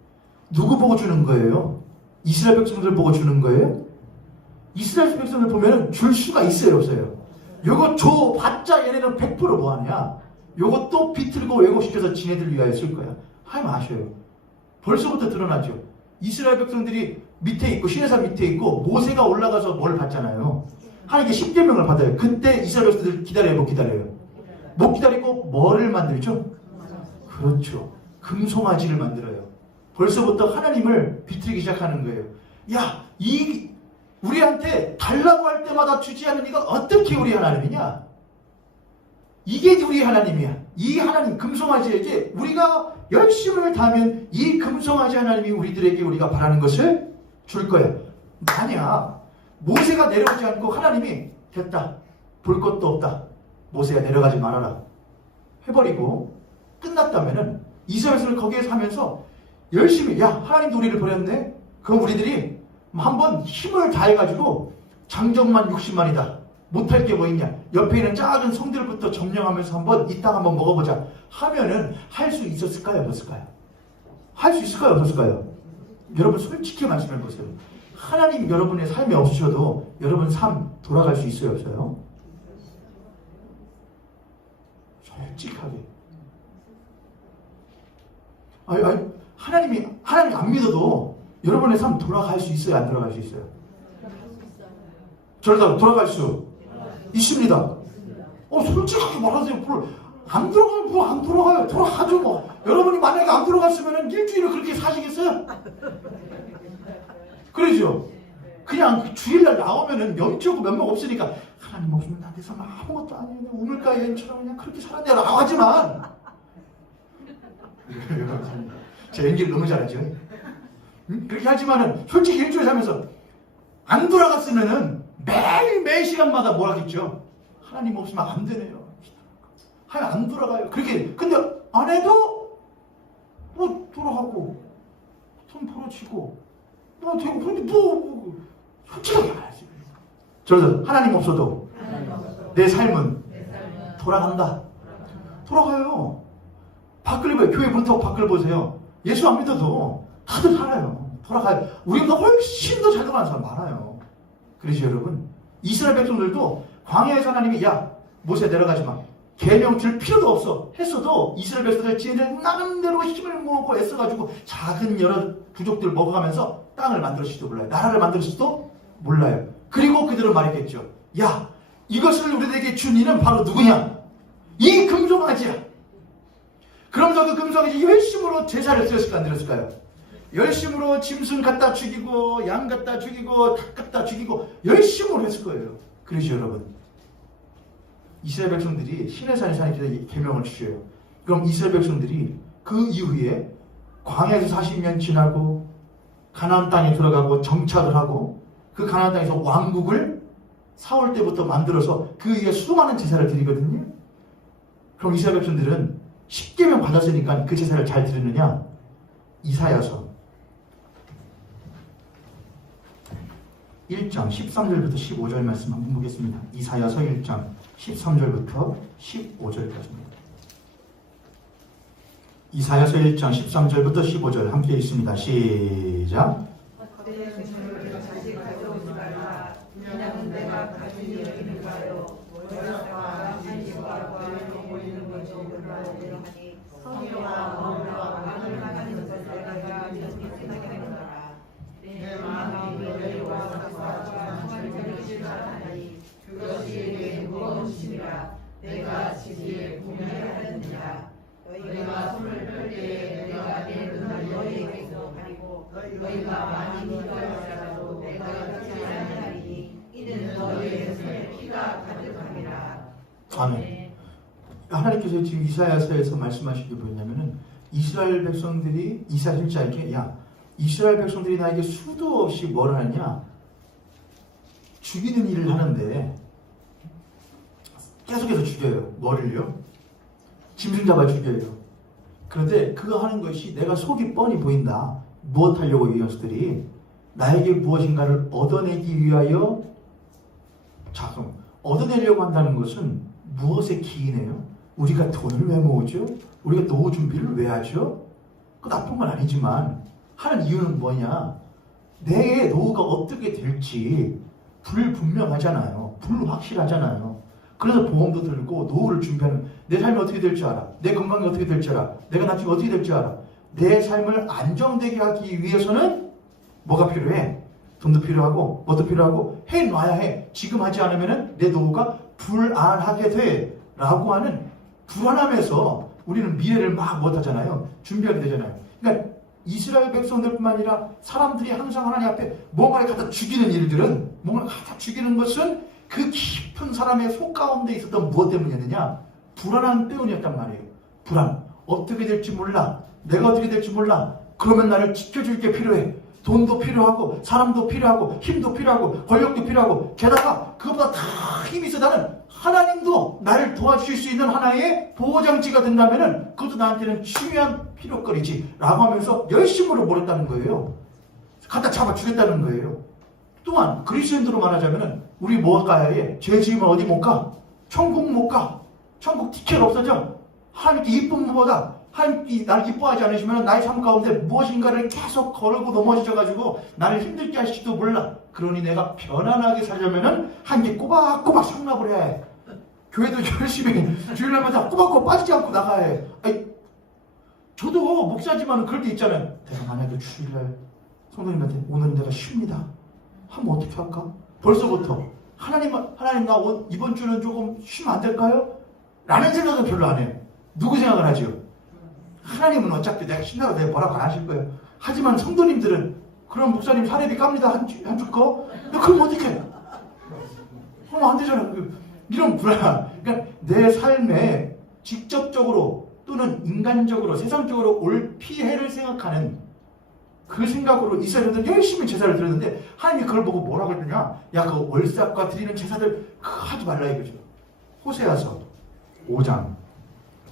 누구 보고 주는 거예요? 이스라엘 백성들 보고 주는 거예요? 이스라엘 백성들 보면 줄 수가 있어요 없어요? 요거 줘봤자 얘네는 100% 뭐하냐? 요거 또 비틀고 왜곡시켜서 지네들 위하여 쓸 거야. 하지 마셔요. 벌써부터 드러나죠. 이스라엘 백성들이 밑에 있고 시내산 밑에 있고 모세가 올라가서 뭘 받잖아요. 하나님께 10계명을 받아요. 그때 이스라엘 백성들 기다려요 못 기다려요? 못 기다리고 뭐를 만들죠? 그렇죠. 금송아지를 만들어요. 벌써부터 하나님을 비틀기 시작하는 거예요. 야, 우리한테 달라고 할 때마다 주지 않는 이가 어떻게 우리 하나님이냐? 이게 우리 하나님이야. 이 하나님 금송아지에게 우리가 열심을 다하면 이 금송아지 하나님이 우리가 바라는 것을 줄 거야. 만약 모세가 내려오지 않고 하나님이 됐다. 볼 것도 없다. 모세가 내려가지 말아라. 해버리고 끝났다면은 이스라엘을 거기에서 하면서 열심히 하나님도 우리를 버렸네. 그럼 우리들이 한번 힘을 다해가지고 장정만 60만이다. 못할 게 뭐 있냐. 옆에 있는 작은 성들부터 점령하면서 한번 이 땅 한번 먹어보자 하면은 할 수 있었을까요? 없었을까요? 할 수 있을까요? 없었을까요? 여러분 솔직히 말씀해보세요. 하나님 여러분의 삶에 없으셔도 여러분 삶 돌아갈 수 있어요? 없어요? 솔직하게. 하나님 안 믿어도 여러분의 삶 돌아갈 수 있어요? 안 돌아갈 수 있어요? 저러다 돌아갈 수 있습니다. 솔직하게 말하세요. 안 들어가면 안 돌아가요. 돌아가죠 뭐. 여러분이 만약에 안 들어갔으면 일주일을 그렇게 사시겠어요? 그러죠? 그냥 주일날 나오면은 명치고 면목 없으니까 하나님 없으면 나한테 삶 아무것도 아니에요. 우물가 여인처럼 그냥 그렇게 살았네라고 하지만 제 연기를 너무 잘하죠. 응? 그렇게 하지만은 솔직히 일주일 살면서 안 돌아갔으면은 매일 시간마다 뭘 하겠죠? 하나님 없으면 안 되네요. 하나님 안 돌아가요. 그렇게 근데 안 해도 뭐 돌아가고 손 부러지고 뭐 되고 근데 솔직하게 말하지. 그래서 하나님 없어도 내 삶은 돌아간다. 돌아가요. 밖을 봐요. 교회 문턱 밖을 보세요. 예수 안 믿어도 다들 살아요. 돌아가요. 우리보다 훨씬 더 잘 돌아가는 사람 많아요. 그래서 여러분 이스라엘 백성들도 광야에서 하나님이 모세 내려가지 마. 계명 줄 필요도 없어 했어도 이스라엘 백성들 지네들 나름대로 힘을 모으고 애써가지고 작은 여러 부족들을 먹어가면서 땅을 만들었을지도 몰라요. 나라를 만들었을지도 몰라요. 그리고 그들은 말했겠죠. 이것을 우리들에게 준 이는 바로 누구냐? 이 금송아지야. 그러면서 그 금송아지 열심으로 제사를 드렸을까 안 드렸을까요? 열심으로 짐승 갖다 죽이고 양 갖다 죽이고 닭 갖다 죽이고 열심으로 했을 거예요. 그러죠 여러분. 이스라엘 백성들이 시내산에 사니까 계명을 주셔요. 그럼 이스라엘 백성들이 그 이후에 광야에서 40년 지나고 가나안 땅에 들어가고 정착을 하고 그 가나안 땅에서 왕국을 사울 때부터 만들어서 그 위에 수많은 제사를 드리거든요. 그럼 이스라엘 백성들은 10계명 받았으니까 그 제사를 잘 드리느냐? 이사야서 1장 13절부터 15절 말씀 한번 보겠습니다. 이사야서 1장 13절부터 15절까지입니다. 이사야서 1장 13절부터 15절 함께 읽습니다. 시작. 내가 지지에 공유하였느니라. 너희가 손을 펼 때에 내가 내 눈을 너희에게서 가리고 너희가 많이 믿어할지라도 내가 그렇지 아니하리니 이는 너희의 손에 피가 가득함이라. 아멘. 하나님께서 지금 이사야서에서 말씀하신 게 뭐냐면은 이스라엘 백성들이 이사야 진짜에게 야 이스라엘 백성들이 나에게 수도 없이 뭘 하느냐 죽이는 일을 하는데 계속해서 죽여요. 뭐를요? 짐승 잡아 죽여요. 그런데 그거 하는 것이 내가 속이 뻔히 보인다. 무엇 하려고 이 녀석들이 나에게 무엇인가를 얻어내기 위하여 자 그럼 얻어내려고 한다는 것은 무엇에 기인해요? 우리가 돈을 왜 모으죠? 우리가 노후 준비를 왜 하죠? 그 나쁜 건 아니지만 하는 이유는 뭐냐? 내 노후가 어떻게 될지 불분명하잖아요. 불확실하잖아요. 그래서 보험도 들고 노후를 준비하는 내 삶이 어떻게 될 줄 알아. 내 건강이 어떻게 될 줄 알아. 내가 나중에 어떻게 될 줄 알아. 내 삶을 안정되게 하기 위해서는 뭐가 필요해? 돈도 필요하고 뭣도 필요하고 해놔야 해. 지금 하지 않으면 내 노후가 불안하게 돼 라고 하는 불안함에서 우리는 미래를 막 못하잖아요. 준비하게 되잖아요. 그러니까 이스라엘 백성들뿐만 아니라 사람들이 항상 하나님 앞에 뭔가를 갖다 죽이는 일들은 뭔가를 갖다 죽이는 것은 그 깊은 사람의 속 가운데 있었던 무엇 때문이었느냐? 불안한 때문이었단 말이에요. 불안. 어떻게 될지 몰라. 내가 어떻게 될지 몰라. 그러면 나를 지켜줄 게 필요해. 돈도 필요하고 사람도 필요하고 힘도 필요하고 권력도 필요하고 게다가 그것보다 다 힘이 있어 나는 하나님도 나를 도와주실 수 있는 하나의 보호장치가 된다면은 그것도 나한테는 중요한 필요거리지 라고 하면서 열심으로 몰았다는 거예요. 갖다 잡아 주겠다는 거예요. 또한 그리스도인으로 말하자면은 우리 뭐 가야 해? 죄 지으면 어디 못 가? 천국 못 가. 천국 티켓 없어져. 하나님께 이쁨보다 하나님께 나를 기뻐하지 않으시면 나의 삶 가운데 무엇인가를 계속 거르고 넘어지셔가지고 나를 힘들게 하실지도 몰라. 그러니 내가 편안하게 살려면은 한 개 꼬박꼬박 상납을 해야 해. 교회도 열심히 주일날마다 꼬박꼬박 빠지지 않고 나가야 해. 아니, 저도 목사지만 그럴 때 있잖아요. 내가 만약에 주일날 성도님한테 오늘은 내가 쉽니다. 하면 어떻게 할까? 벌써부터 하나님 나 이번 주는 조금 쉬면 안 될까요? 라는 생각은 별로 안 해요. 누구 생각을 하죠? 하나님은 어차피 내가 신나고 내가 뭐라고 안 하실 거예요. 하지만 성도님들은 그럼 목사님 사례비 깝니다 한 주 거? 그럼 어떻게? 그럼 안 되잖아. 이런 불안. 그러니까 내 삶에 직접적으로 또는 인간적으로 세상적으로 올 피해를 생각하는 그 생각으로 이스라엘은 열심히 제사를 드렸는데 하나님이 그걸 보고 뭐라고 그러냐? 야, 그 월삭과 드리는 제사들 하지 말라 이거죠. 호세아서 5장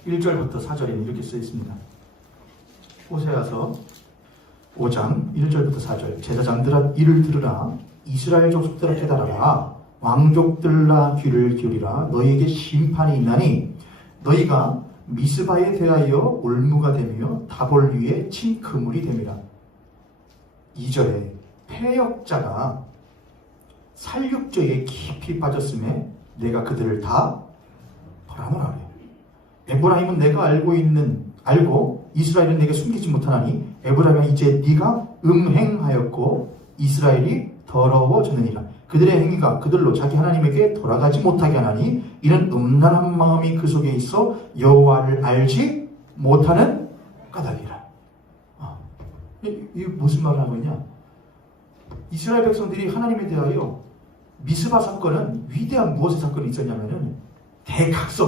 1절부터 4절에 이렇게 써 있습니다. 호세아서 5장 1절부터 4절. 제사장들아 이를 들으라. 이스라엘 족속들아 깨달아라. 왕족들아 귀를 기울이라. 너희에게 심판이 있나니 너희가 미스바에 대하여 올무가 되며 다볼 위에 친 그물이 됨이라. 2절에 패역자가 살육죄에 깊이 빠졌음에 내가 그들을 다 벌하노라. 에브라임은 내가 알고 이스라엘은 내게 숨기지 못하나니 에브라임아 이제 네가 음행하였고 이스라엘이 더러워졌느니라. 그들의 행위가 그들로 자기 하나님에게 돌아가지 못하게 하나니 이는 음란한 마음이 그 속에 있어 여호와를 알지 못하는 까닭이라. 이게 무슨 말을 하고 있냐? 이스라엘 백성들이 하나님에 대하여 미스바 사건은 위대한 무엇의 사건이 있었냐면은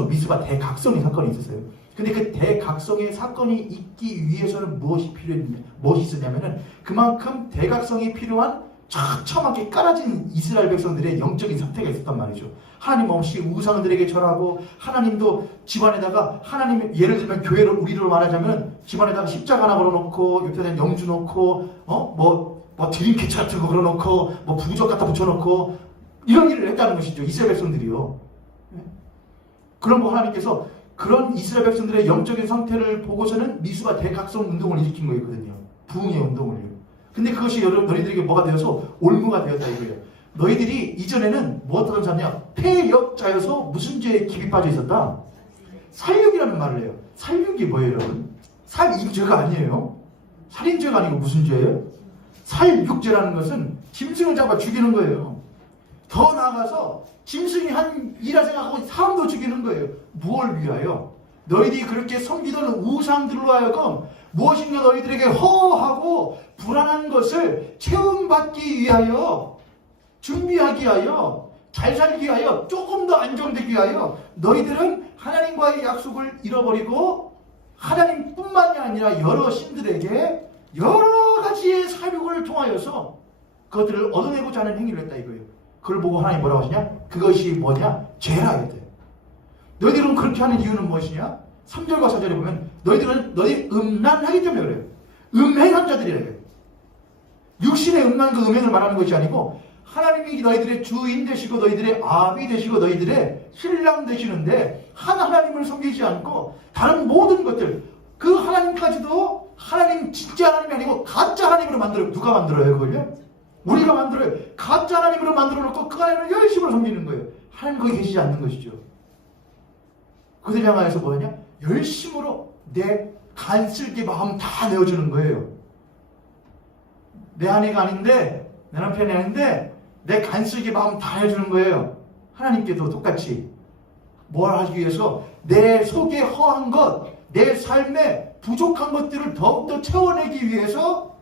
미스바 대각성의 사건이 있었어요. 근데 그 대각성의 사건이 있기 위해서는 무엇이 있었냐면은 그만큼 대각성이 필요한 처참하게 깔아진 이스라엘 백성들의 영적인 상태가 있었단 말이죠. 하나님 없이 우상들에게 절하고, 하나님도 집안에다가, 하나님, 예를 들면 교회를 우리로 말하자면 집안에다가 십자가 하나 걸어놓고 옆에다 영주 놓고 뭐 드림캐치 같은 거 걸어놓고 뭐 부적 갖다 붙여놓고 이런 일을 했다는 것이죠. 이스라엘 백성들이요. 그런 거 하나님께서 그런 이스라엘 백성들의 영적인 상태를 보고서는 미수가 대각성 운동을 일으킨 거였거든요. 부흥의 운동을요. 근데 그것이 너희들에게 뭐가 되어서 올무가 되었다 이거예요. 너희들이 이전에는 무엇하던 자냐? 폐역자여서 무슨 죄에 깊이 빠져 있었다? 살육이라는 말을 해요. 살육이 뭐예요, 여러분? 살인죄가 아니에요. 살인죄가 아니고 무슨 죄예요? 살육죄라는 것은 짐승을 잡아 죽이는 거예요. 더 나아가서 짐승이 한 일화 생각하고 사람도 죽이는 거예요. 무엇을 위하여? 너희들이 그렇게 섬기던 우상들로 하여금 무엇인가 너희들에게 허하고 불안한 것을 체험받기 위하여, 준비하기 위하여, 잘 살기 위하여, 조금 더 안정되기 위하여 너희들은 하나님과의 약속을 잃어버리고 하나님뿐만이 아니라 여러 신들에게 여러 가지의 사륙을 통하여서 그것들을 얻어내고자 하는 행위를 했다 이거예요. 그걸 보고 하나님 뭐라고 하시냐? 그것이 뭐냐? 죄라 했대요. 너희들은 그렇게 하는 이유는 무엇이냐? 3절과 4절에 보면 너희 음란하기 때문에 그래요. 음행한 자들이래요. 육신의 음란 그 음행을 말하는 것이 아니고 하나님이 너희들의 주인 되시고 너희들의 아비 되시고 너희들의 신랑 되시는데 하나님을 섬기지 않고 다른 모든 것들, 그 하나님까지도 하나님 진짜 하나님이 아니고 가짜 하나님으로 만들어요. 누가 만들어요 그걸요? 우리가 만들어요. 가짜 하나님으로 만들어 놓고 그 하나님을 열심히 섬기는 거예요. 하나님 거기 계시지 않는 것이죠. 그들 향하여서 뭐냐? 열심으로 내 간쓸게 마음 다 내어주는 거예요. 내 아내가 아닌데, 내 남편이 아닌데 내 간쓸게 마음 다 내어주는 거예요. 하나님께도 똑같이 뭘 하기 위해서 내 속에 허한 것, 내 삶에 부족한 것들을 더욱더 채워내기 위해서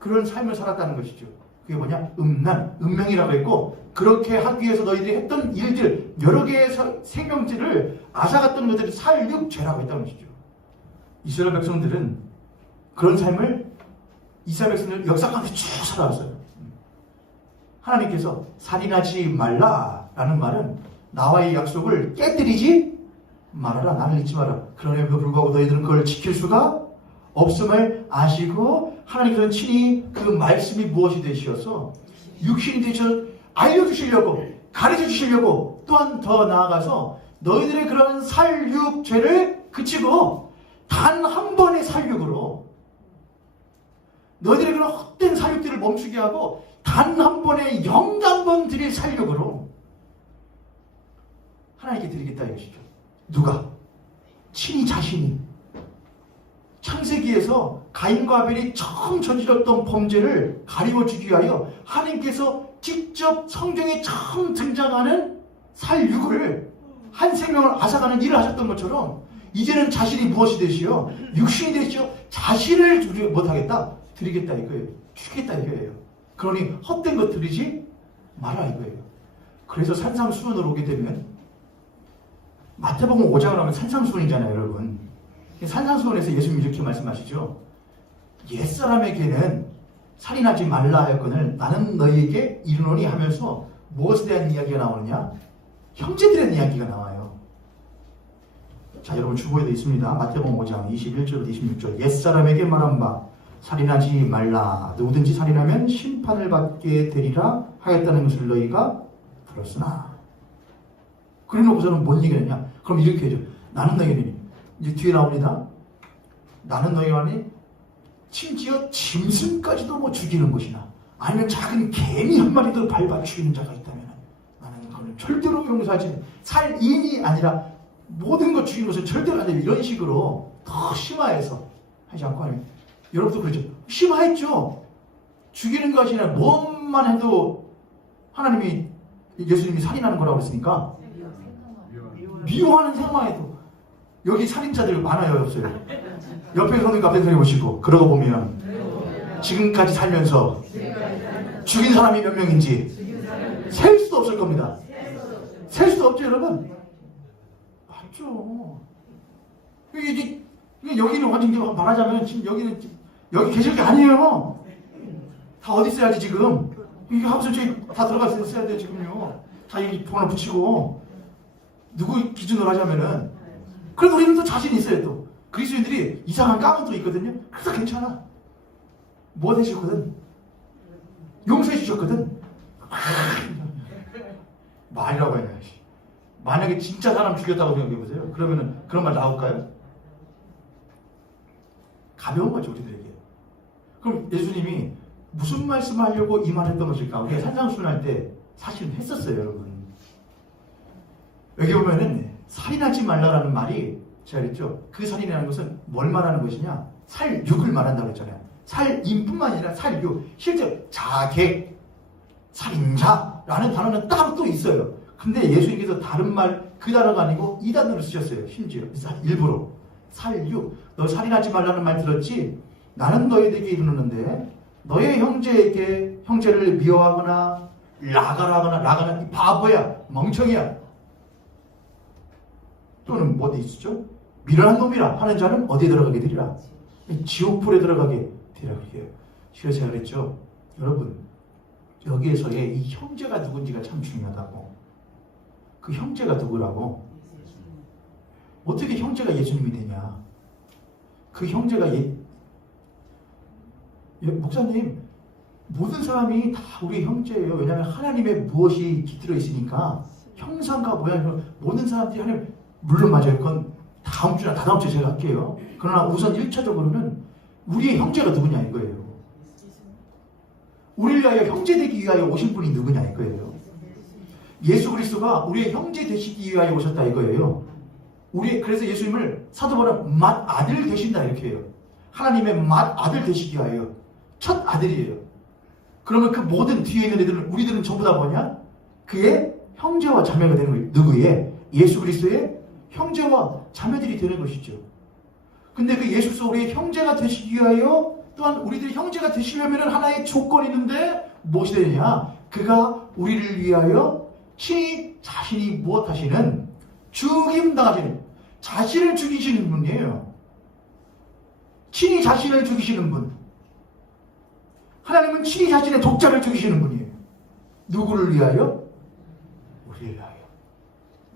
그런 삶을 살았다는 것이죠. 그게 뭐냐? 음란, 음행이라고 했고, 그렇게 하기 위해서 너희들이 했던 일들, 여러 개의 생명질을 앗아갔던 것들을 살육죄라고 했다는 것이죠. 이스라엘 백성들은 그런 삶을, 이스라엘 백성들은 역사 가운데 쭉 살아왔어요. 하나님께서 살인하지 말라라는 말은 나와의 약속을 깨뜨리지 말아라, 나를 잊지 마라. 그럼에도 불구하고 너희들은 그걸 지킬 수가 없음을 아시고 하나님께서는 친히 그 말씀이 무엇이 되시어서 육신이 되셔서 알려주시려고, 가르쳐 주시려고, 또한 더 나아가서 너희들의 그런 살육죄를 그치고 단 한 번의 살육으로, 너희들의 그런 헛된 살육들을 멈추게 하고 단 한 번의 영단번 드릴 살육으로 하나님께 드리겠다 이것이죠. 누가? 친히 자신이. 창세기에서 가인과 아벨이 처음 저질렀던 범죄를 가리워주기 위하여 하나님께서 직접 성경에 처음 등장하는 살육을, 한 생명을 앗아가는 일을 하셨던 것처럼 이제는 자신이 무엇이 되시오? 육신이 되시오. 자신을 못하겠다? 드리겠다 이거예요. 주겠다 이거예요. 그러니 헛된 것 드리지 마라 이거예요. 그래서 산상수훈으로 오게 되면, 마태복음 5장을 하면 산상수훈이잖아요 여러분. 산상수훈에서 예수님이 이렇게 말씀하시죠. 옛사람에게는 살인하지 말라 하였거늘 나는 너희에게 이르노니 하면서 무엇에 대한 이야기가 나오느냐? 형제들에 대한 이야기가 나와요. 자, 여러분 주보에도 있습니다. 마태복음 5장 21절 26절. 옛사람에게 말한 바 살인하지 말라. 누구든지 살인하면 심판을 받게 되리라 하였다는 것을 너희가 들었으나. 그래놓고서는 뭔 얘기를 했냐? 그럼 이렇게 해줘. 나는 너희는, 이제 뒤에 나옵니다. 나는 너희와니 심지어 짐승까지도 뭐 죽이는 것이나 아니면 작은 개미 한 마리도 밟아 죽이는 자가 있다면 나는 그걸 절대로 용서하지, 살인이 아니라 모든 것 죽이는 것은 절대로 안 돼. 이런 식으로 더 심화해서 하지 않고 하면, 여러분도 그러죠. 심화했죠. 죽이는 것이 아니라 뭐만 해도 하나님이, 예수님이 살인하는 거라고 했으니까 미워하는 생활에도. 여기 살인자들 많아요 없어요? 옆에 손님 앞에 손님 보시고, 그러고 보면 지금까지 살면서 죽인 사람이 몇 명인지 셀 수도 없을 겁니다. 셀 수도 없죠 여러분? 맞죠. 이게 여기는 완전 말하자면 지금 여기 계실 게 아니에요. 다 어디 있어야지 지금. 이게 하면서 저기 다 들어가 있어야 돼 지금요. 다 여기 번호 붙이고 누구 기준으로 하자면은. 그래도 우리는 또 자신 있어요 또. 그리스도인들이 이상한 까면 또 있거든요. 그래서 괜찮아. 뭐 되셨거든? 용서해 주셨거든? 말이라고 해야 지 만약에 진짜 사람 죽였다고 생각해보세요. 그러면은 그런 말 나올까요? 가벼운 거죠 우리들에게. 그럼 예수님이 무슨 말씀을 하려고 이 말을 했던 것일까? 우리가 산상수훈할 때 사실은 했었어요 여러분. 여기 보면은 살인하지 말라라는 말이 제가 그랬죠. 그 살인이라는 것은 뭘 말하는 것이냐? 살육을 말한다고 했잖아요. 살인뿐만 아니라 살육. 실제 자객, 살인자라는 단어는 따로 또 있어요. 근데 예수님께서 다른 말 그 단어가 아니고 이 단어를 쓰셨어요. 심지어 일부러. 살육. 너 살인하지 말라는 말 들었지? 나는 너희에게 이르는데 너의 형제를 미워하거나 라가라거나 이 바보야, 멍청이야. 또는 뭐 어디 있죠? 미련한 놈이라 하는 자는 어디에 들어가게 되리라? 지옥불에 들어가게 되리라. 그래서 제가 그랬죠. 여러분 여기에서의 이 형제가 누군지가 참 중요하다고. 그 형제가 누구라고? 어떻게 형제가 예수님이 되냐? 그 형제가 목사님 모든 사람이 다 우리 형제예요. 왜냐하면 하나님의 무엇이 깃들어 있으니까 형상과 모양 모든 사람들이 하나님 물론 맞아요. 그건 다음 주에 제가 할게요. 그러나 우선 1차적으로는 우리의 형제가 누구냐 이거예요. 우리를 위하여 형제 되기 위하여 오신 분이 누구냐 이거예요. 예수 그리스도가 우리의 형제 되시기 위하여 오셨다 이거예요. 그래서 예수님을 사도 바울은 맏아들 되신다 이렇게 해요. 하나님의 맏아들 되시기 위하여 첫 아들이에요. 그러면 그 모든 뒤에 있는 애들은 우리들은 전부 다 뭐냐? 그의 형제와 자매가 되는 거예요. 누구의? 예수 그리스도의 형제와 자매들이 되는 것이죠. 근데 그 예수 그리스도 우리의 형제가 되시기 위하여 또한 우리들이 형제가 되시려면 하나의 조건이 있는데 무엇이 되느냐? 그가 우리를 위하여 친히 자신이 무엇하시는? 죽임당하시는 자신을 죽이시는 분이에요. 친히 자신을 죽이시는 분. 하나님은 친히 자신의 독자를 죽이시는 분이에요. 누구를 위하여? 우리를 위하여.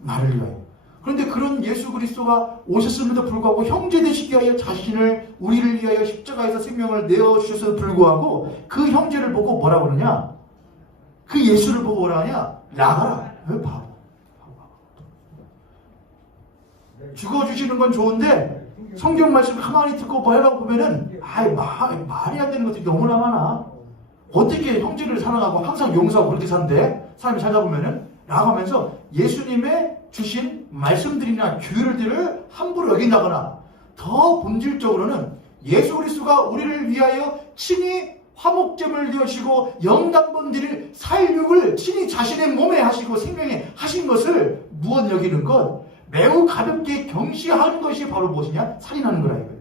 나를 위하여. 그런데 그런 예수 그리스도가 오셨음에도 불구하고 형제 되시기 위하여 자신을 우리를 위하여 십자가에서 생명을 내어주셔서도 불구하고 그 형제를 보고 뭐라고 그러냐? 그 예수를 보고 뭐라 하냐? 나가라. 왜 바보. 죽어주시는 건 좋은데 성경 말씀을 가만히 듣고 뭐라고 보면은 말이 안 되는 것들이 너무나 많아. 어떻게 형제를 사랑하고 항상 용서하고 그렇게 산대? 사람이 살다 보면은 라고 하면서 예수님의 주신 말씀들이나 규율들을 함부로 여긴다거나 더 본질적으로는 예수 그리스도가 우리를 위하여 친히 화목제물을 드시고 영단번 드릴 살육을 친히 자신의 몸에 하시고 생명에 하신 것을 무엇 여기는 것? 매우 가볍게 경시하는 것이 바로 무엇이냐? 살인하는 거라 이거예요.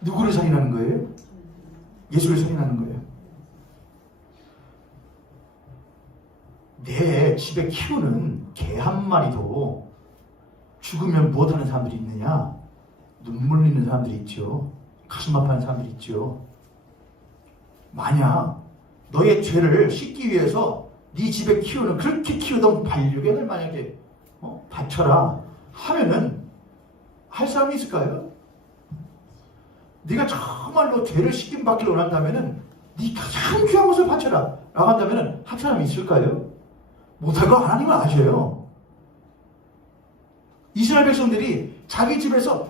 누구를 살인하는 거예요? 예수를 살인하는 거예요. 내 집에 키우는 개 한 마리도 죽으면 무엇하는 사람들이 있느냐? 눈물 흘리는 사람들이 있죠. 가슴 아파하는 사람들이 있죠. 만약 너의 죄를 씻기 위해서 네 집에 키우는 그렇게 키우던 반려견을 만약에 바쳐라 하면은 할 사람이 있을까요? 네가 정말로 죄를 씻김 받기를 원한다면은 네 가장 귀한 것을 바쳐라 라고 한다면은 할 사람이 있을까요? 못할 거 하나님은 아셔요. 이스라엘 백성들이 자기 집에서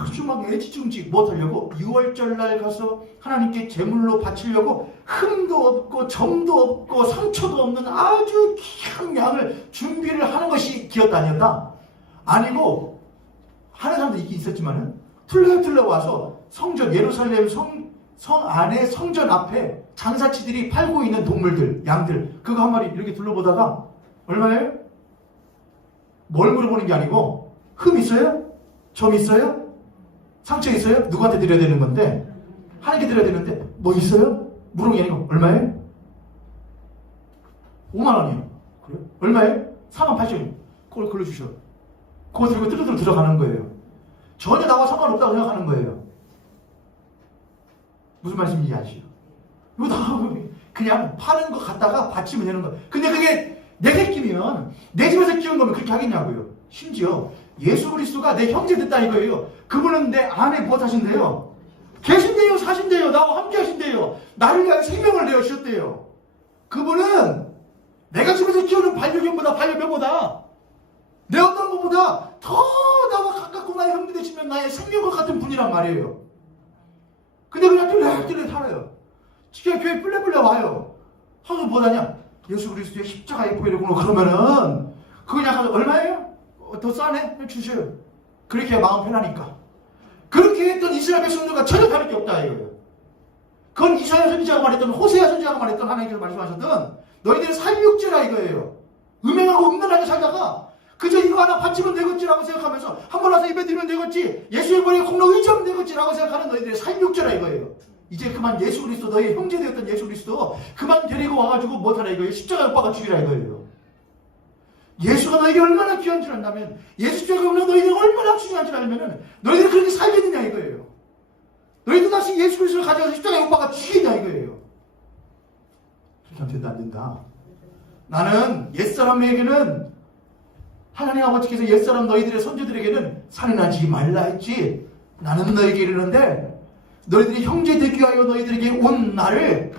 아주 막 애지중지 못하려고 6월절 날 가서 하나님께 제물로 바치려고 흠도 없고 점도 없고 상처도 없는 아주 귀한 양을 준비를 하는 것이 기었다 아니었다? 아니고 하는 사람도 있긴 있었지만은 툴레툴레 와서 성전 예루살렘 성 안에 성전 앞에 장사치들이 팔고 있는 동물들 양들 그거 한 마리 이렇게 둘러보다가 얼마예요? 뭘 물어보는 게 아니고 흠 있어요? 점 있어요? 상처 있어요? 누구한테 드려야 되는 건데 하나님께 드려야 되는데 뭐 있어요? 물어보는 게 아니고 얼마예요? 5만 원이요. 그래요? 얼마예요? 48,000원. 그걸 걸러주셔. 그거 들고 뚜루뚜루 들어가는 거예요. 전혀 나와 상관없다고 생각하는 거예요. 무슨 말씀인지 아시죠? 이거 다 그냥 파는 거 갖다가 바치면 되는 거예요. 근데 그게 내 새끼면, 내 집에서 키운 거면 그렇게 하겠냐고요. 심지어 예수 그리스도가 내 형제 됐다 이거예요. 그분은 내 안에 무엇 하신대요? 계신대요, 사신대요, 나와 함께 하신대요. 나를 위하여 생명을 내어주셨대요. 그분은 내가 집에서 키우는 반려견보다 내 어떤 것보다 더 나와 가깝고 나의 형제 되시면 나의 생명과 같은 분이란 말이에요. 근데 그냥 뚜레뚜레 살아요. 지금 교회 뿔레뿔레 와요. 하면서 뭐하냐? 예수 그리스도의 십자가의 보혈을 그러면은 그거 그냥 얼마예요? 더 싸네? 주셔요. 그렇게 마음 편하니까. 그렇게 했던 이스라엘 백성들과 전혀 다를 게 없다 이거예요. 그건 이사야 선지자가 말했던, 호세아 선지자가 말했던, 하나님께서 말씀하셨던 너희들의 살육죄라 이거예요. 음행하고 음란하게 살다가 그저 이거 하나 바치면 되겠지라고 생각하면서 한번 와서 예배 드리면 되겠지, 예수의 머리에 콩로 의지하면 되겠지라고 생각하는 너희들의 살육죄라 이거예요. 이제 그만 예수 그리스도, 너희 형제 되었던 예수 그리스도 그만 데리고 와가지고 못하라 이거예요. 십자가 오빠가 죽이라 이거예요. 예수가 너에게 얼마나 귀한 줄 안다면, 예수 십자가가 너희에게 얼마나 중요한 줄 알면 너희들이 그렇게 살겠느냐 이거예요. 너희도 다시 예수 그리스도를 가져가서 십자가의 오빠가 죽이냐 이거예요. 그렇게 하면 된다 안 된다. 나는 옛사람에게는, 하나님 아버지께서 옛사람 너희들의 선조들에게는 살인하지 말라 했지, 나는 너에게 이르는데 너희들이 형제 되기 위하여 너희들에게 온 나를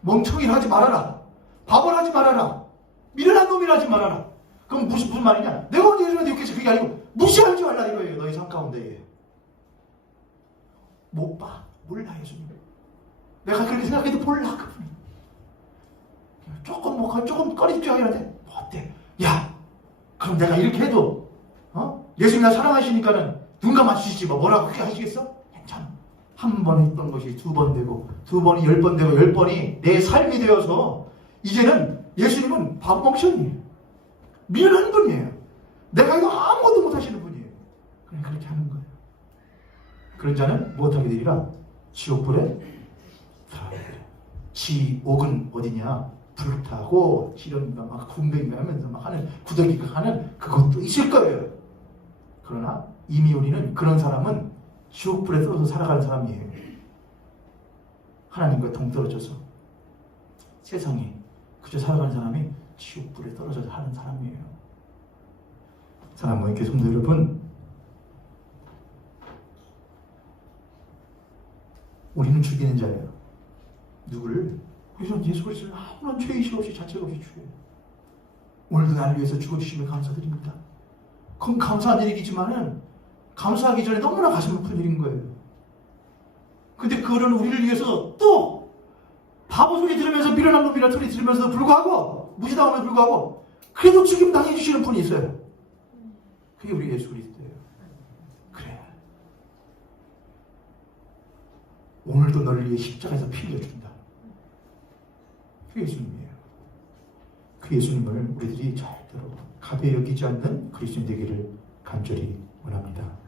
멍청이를 하지 말아라, 바보를 하지 말아라, 미련한 놈이라 하지 말아라. 그럼 무슨 말이냐? 내가 언제 예수님한테 욕했어? 그게 아니고 무시하지 말라 이거예요. 너희 삶 가운데 못 봐, 몰라 예수님. 내가 그렇게 생각해도 몰라 그분이. 조금 꺼리쬐하는데 뭐 어때? 야, 그럼 내가 이렇게 해도 예수님 나 사랑하시니까는 눈 감아주시지 뭐라고 그렇게 하시겠어? 괜찮아. 한 번 했던 것이 두 번 되고, 두 번이 10번 되고, 10번이 내 삶이 되어서 이제는 예수님은 밥먹션이에요. 미련한 분이에요. 내가 이거 아무것도 못하시는 분이에요. 그냥 그렇게 하는 거예요. 그런 자는 무엇하게 되리라? 지옥불에 지옥은 어디냐? 불타고 지렁이가 막 군뱅이가 하면서 막 하는, 구더기가 하는 그것도 있을 거예요. 그러나 이미 우리는 그런 사람은 지옥불에 떨어져 살아가는 사람이에요. 하나님과 동떨어져서 세상에 그저 살아가는 사람이 지옥불에 떨어져서 하는 사람이에요. 사랑하는 교회 성도 여러분, 우리는 죽이는 자예요. 누구를? 그래서 예수 그리스도를 아무런 죄의식 없이 자책 없이 죽여요. 오늘도 나를 위해서 죽어주시면 감사드립니다. 그건 감사한 일이지만은 감사하기 전에 너무나 가슴 아픈 일인 거예요. 근데 그거는 우리를 위해서 또 바보 소리 들으면서, 미련한 놈이라는 소리 들으면서도 불구하고, 무시당함에도 불구하고 그래도 죽임 당해주시는 분이 있어요. 그게 우리 예수 그리스도예요. 그래, 오늘도 너를 위해 십자가에서 피 흘려준다. 그 예수님이에요. 그 예수님을 우리들이 절대로 가벼이 여기지 않는 그리스도인 되기를 간절히 원합니다.